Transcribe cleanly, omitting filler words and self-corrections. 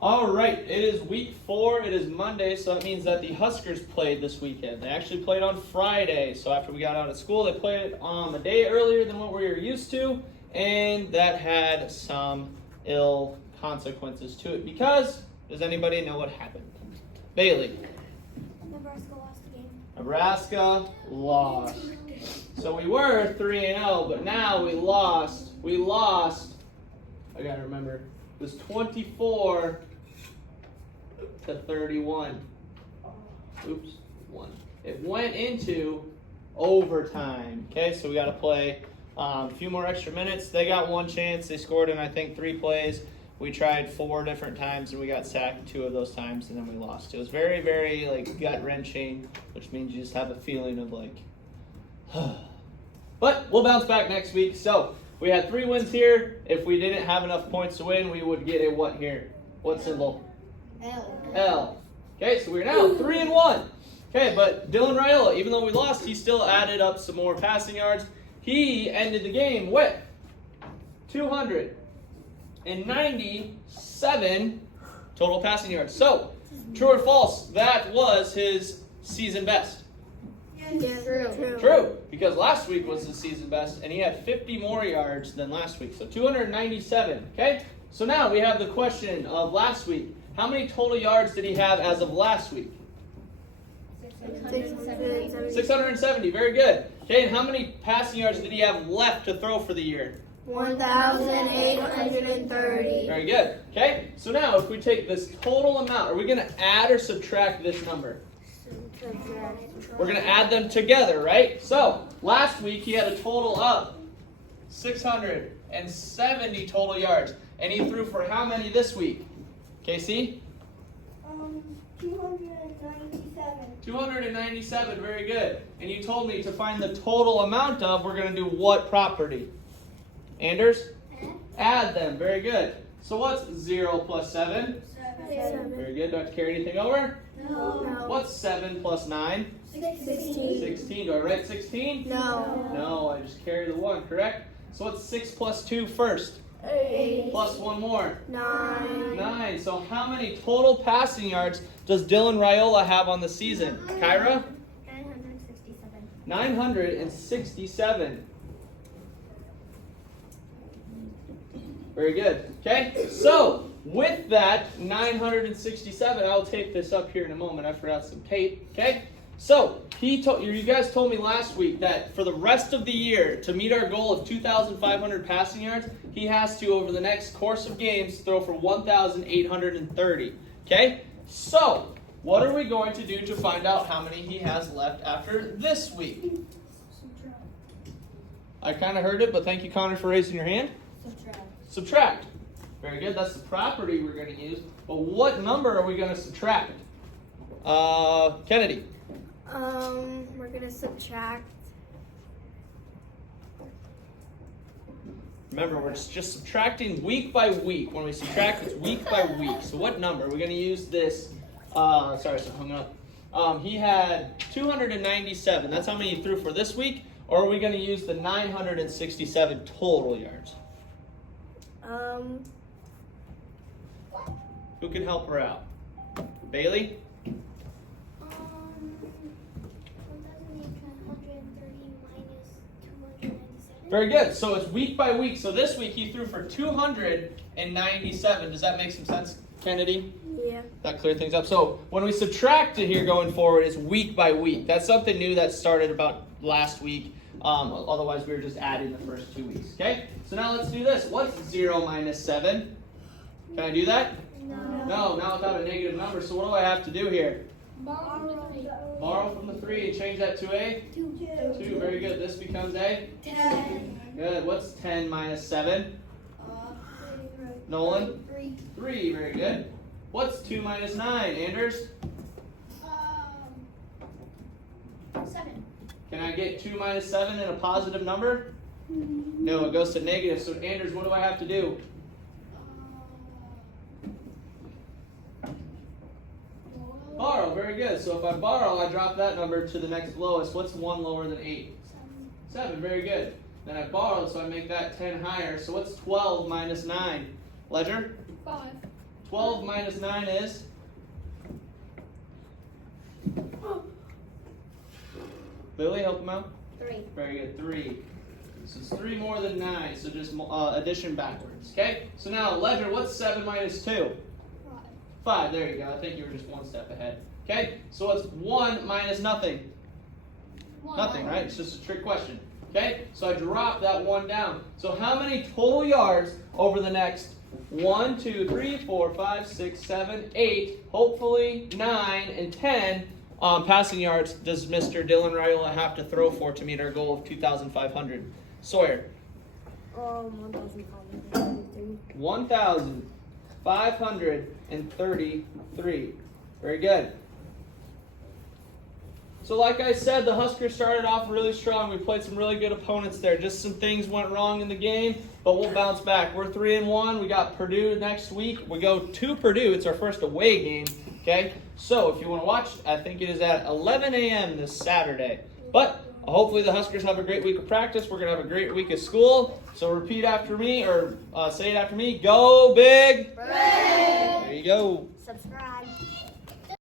All right, it is week 4. It is Monday, so that means that the Huskers played this weekend. They actually played on Friday, so after we got out of school, they played a day earlier than what we were used to, and that had some ill consequences to it because, does anybody know what happened? Bailey. Nebraska lost the game. Nebraska lost. So we were 3-0, but now we lost. I gotta remember. It was 24 to 31. Oops, 1. It went into overtime. Okay, so we got to play a few more extra minutes. They got one chance. They scored in, I think, 3 plays. We tried 4 different times, and we got sacked 2 of those times, and then we lost. It was very, very gut-wrenching, which means you just have a feeling of But we'll bounce back next week. So we had 3 wins here. If we didn't have enough points to win, we would get a what here? What symbol? L. Okay, so we're now 3-1. Okay, but Dylan Raiola, even though we lost, he still added up some more passing yards. He ended the game with 297 total passing yards. So, true or false, that was his season best. Yes. True, because last week was his season best, and he had 50 more yards than last week, so 297, okay? So now we have the question of last week. How many total yards did he have as of last week? 670, very good. Okay, and how many passing yards did he have left to throw for the year? 1,830. Very good. Okay, so now if we take this total amount, are we going to add or subtract this number? We're going to add them together, right? So, last week he had a total of 670 total yards. And he threw for how many this week? Casey? 297. 297, very good. And you told me to find the total amount of, we're going to do what property? Anders? Add them, very good. So what's 0 plus 7? 7. Very good. Do I have to carry anything over? No. What's 7 plus 9? 16. 16. Do I write 16? No. No, I just carry the 1, correct? So what's 6 plus 2 first? 8. Plus 1 more? 9. 9. So how many total passing yards does Dylan Raiola have on the season? Kyra? 967. 967. Very good. Okay? So, with that 967, I'll tape this up here in a moment. I forgot some tape. Okay? So, you guys told me last week that for the rest of the year, to meet our goal of 2,500 passing yards, he has to, over the next course of games, throw for 1,830. Okay? So, what are we going to do to find out how many he has left after this week? I kind of heard it, but thank you, Connor, for raising your hand. Subtract. Very good. That's the property we're going to use. But what number are we going to subtract? Kennedy. We're gonna subtract. Remember, we're just subtracting week by week. When we subtract, it's week by week. So what number? We're going to use this. Sorry, so hung up. He had 297. That's how many he threw for this week. Or are we going to use the 967 total yards? Who can help her out? Bailey? 1,830 minus 297. Very good. So it's week by week. So this week he threw for 297. Does that make some sense, Kennedy? Yeah. That clear things up. So when we subtract it here going forward, it's week by week. That's something new that started about last week. Otherwise, we were just adding the first 2 weeks. Okay? So now let's do this. What's 0 minus 7? Can I do that? No, not without a negative number. So what do I have to do here? Borrow from the 3 and change that to a 2. Very good. This becomes a 10. Good. What's 10 minus 7? Nolan? 3. Very good. What's 2 minus 9? Anders? 7. Can I get 2 minus 7 in a positive number? No, it goes to negative. So Anders, what do I have to do? Borrow. Very good. So if I borrow, I drop that number to the next lowest. What's 1 lower than 8? 7. Very good. Then I borrowed, so I make that 10 higher. So what's 12 minus 9? Ledger? 5. 12 minus 9 is? Lily, help him out. 3. Very good, 3. So it's 3 more than 9, so just addition backwards. Okay? So now, Ledger, what's 7 minus 2? 5, there you go. I think you were just one step ahead. Okay? So what's 1 minus nothing? 1. Nothing, right? It's just a trick question. Okay? So I dropped that 1 down. So how many total yards over the next 1, 2, 3, 4, 5, 6, 7, 8, hopefully 9, and 10 passing yards does Mr. Dylan Raiola have to throw for to meet our goal of 2,500? Sawyer. 1,533. 1,533. Very good. So like I said, the Huskers started off really strong. We played some really good opponents there. Just some things went wrong in the game, but we'll bounce back. We're 3-1. We got Purdue next week. We go to Purdue. It's our first away game. Okay? So if you want to watch, I think it is at 11 a.m. this Saturday. But hopefully the Huskers have a great week of practice. We're going to have a great week of school. So repeat after me, or say it after me. Go Big! Red! There you go. Subscribe.